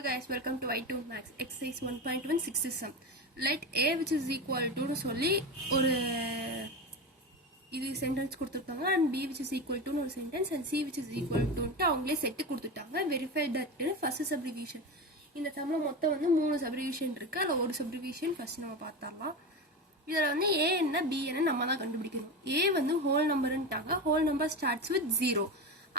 Hello guys, welcome to I2 Max exercise 1.1 6th sum. Let A which is equal to சொல்லி ஒரு இது sentence கொடுத்துட்டாங்க and B which is equal to ஒரு sentence and C which is equal to அவங்களே set கொடுத்துட்டாங்க. Verify that first subdivision. இந்த சம்ல மொத்தம் வந்து 3 subdivision இருக்கு. அதுல ஒரு subdivision first நம்ம பார்த்தறலாம். இதல வந்து A என்ன B என்ன நம்ம தான் கண்டுபிடிக்கணும். A வந்து whole numberன்ட்டாங்க. whole number starts with 0.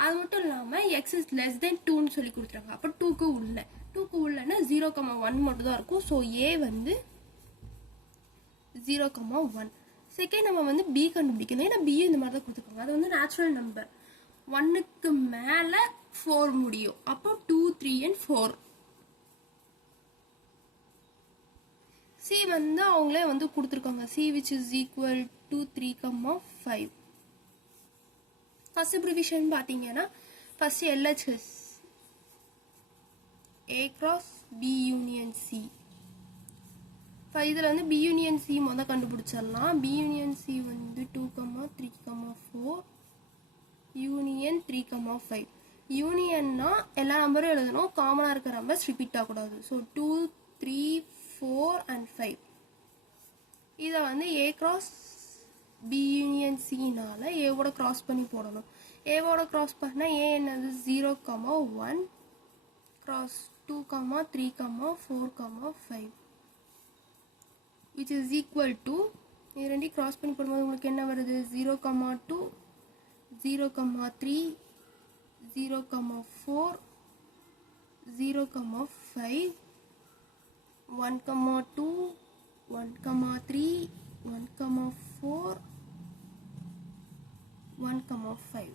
அது மட்டும் இல்லாம x is less than 2 னு சொல்லி கொடுத்துறாங்க. அப்ப 2 க்கு உள்ள 2 க்கு உள்ளனா 0,1 மட்டும் தான் இருக்கும். சோ a வந்து 0,1. செகண்ட் நம்ம வந்து b கண்டுபிடிக்கணும். ஏனா b இந்த மாதிரி தான் கொடுத்துருக்காங்க. அது வந்து நேச்சுரல் நம்பர். 1 க்கு மேல 4 முடியும். அப்போ 2 3 and 4. c வந்து அவங்களே வந்து கொடுத்துருக்காங்க. c which is equal to 3,5. First subdivision பாத்தீங்கன்னா first LHS A cross B union C. இதுல வந்து B union C மொத கண்டுபிடிச்சிடலாம். B union C வந்து 2,3,4 union 3,5. யூனியன்னா எல்லா நம்பரும் எழுதணும். காமனா இருக்கிற நம்பர்ஸ் ரிப்பீட் ஆகக்கூடாது. So 2 3 4 and 5. இதை வந்து A cross B union C நால A ஓட கிராஸ் பண்ணி போடணும். A ஓட கிராஸ் பண்ணா A என்னது 0,1 cross 2, 3, 4, 5 which is equal to இது ரெண்டி கிராஸ் பண்ணி போடும்போது உங்களுக்கு என்ன வருது 0,2 0,3 0,4 0,5 1,2 1,3 1,4 1,5.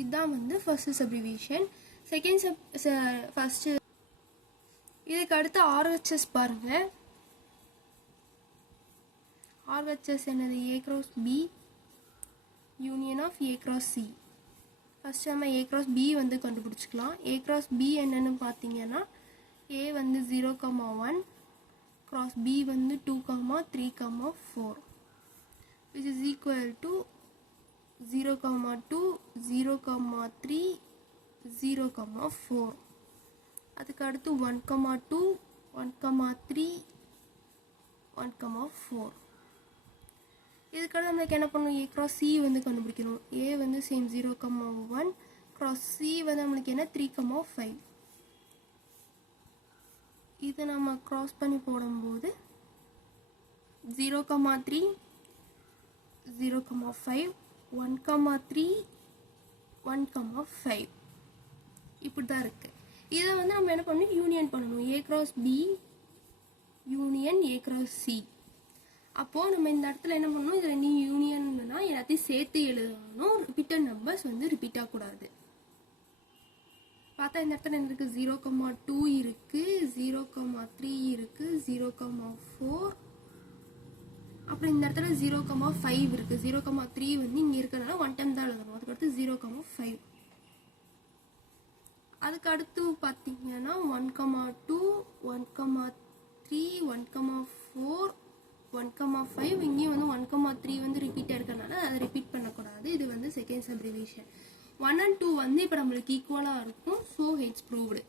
இதான் வந்து ஃபர்ஸ்ட் சப்டிவிஷன். செகண்ட் ஃபர்ஸ்ட் இதுக்கு அடுத்து RHS பாருங்க. RHS என்னது A cross B union of A cross C. First நம்ம A cross B வந்து கண்டுபிடிச்சுக்கலாம். A cross B என்னன்னு பார்த்தீங்கன்னா A வந்து 0,1 cross B வந்து 2, 3, 4 which is equal to 0,2 0,3 0,4. அதுக்கு அடுத்து 1,2 1,3 1,4. இதுக்கு நமக்கு என்ன பண்ணணும் A cross C வந்து கண்டுபிடிக்கணும். A வந்து சேம் 0,1 cross C வந்து நமக்கு என்ன 3,5. இது நம்ம கிராஸ் பண்ணி போடும்போது 0,3 0,5 1,3 1,5 இப்படிதான் இருக்கு. இதை வந்து நம்ம என்ன பண்ணணும் யூனியன் பண்ணணும். A cross B union A cross C. அப்போ நம்ம இந்த இடத்துல என்ன பண்ணணும் இதுல நீ யூனியன்னா எல்லாத்தையும் சேர்த்து எழுதணும். ரிப்பீட்டட் நம்பர்ஸ் வந்து ரிப்பீட் ஆகக்கூடாது. பார்த்தா இந்த இடத்துல இருக்கு 0,2 இருக்கு 0,3 இருக்கு 0,4 அப்புறம் இந்த இடத்துல 0,5 இருக்கு. 0,3 வந்து இங்க இருக்கறனால ஒன் டைம் தான் எழுதணும். அதுக்கு அடுத்து 0,5. அதுக்கு அடுத்து பாத்தீங்கன்னா 1,2 1,3 1,4 1,5 இங்கேயும் வந்து 1,3 வந்து ரிப்பீட் இருக்கறனால அதை ரிப்பீட் பண்ணக்கூடாது. இது வந்து செகண்ட் சப்டிவிஷன். 1 and 2 வந்து இப்ப நம்மளுக்கு ஈக்குவலா இருக்கும். So it's proved.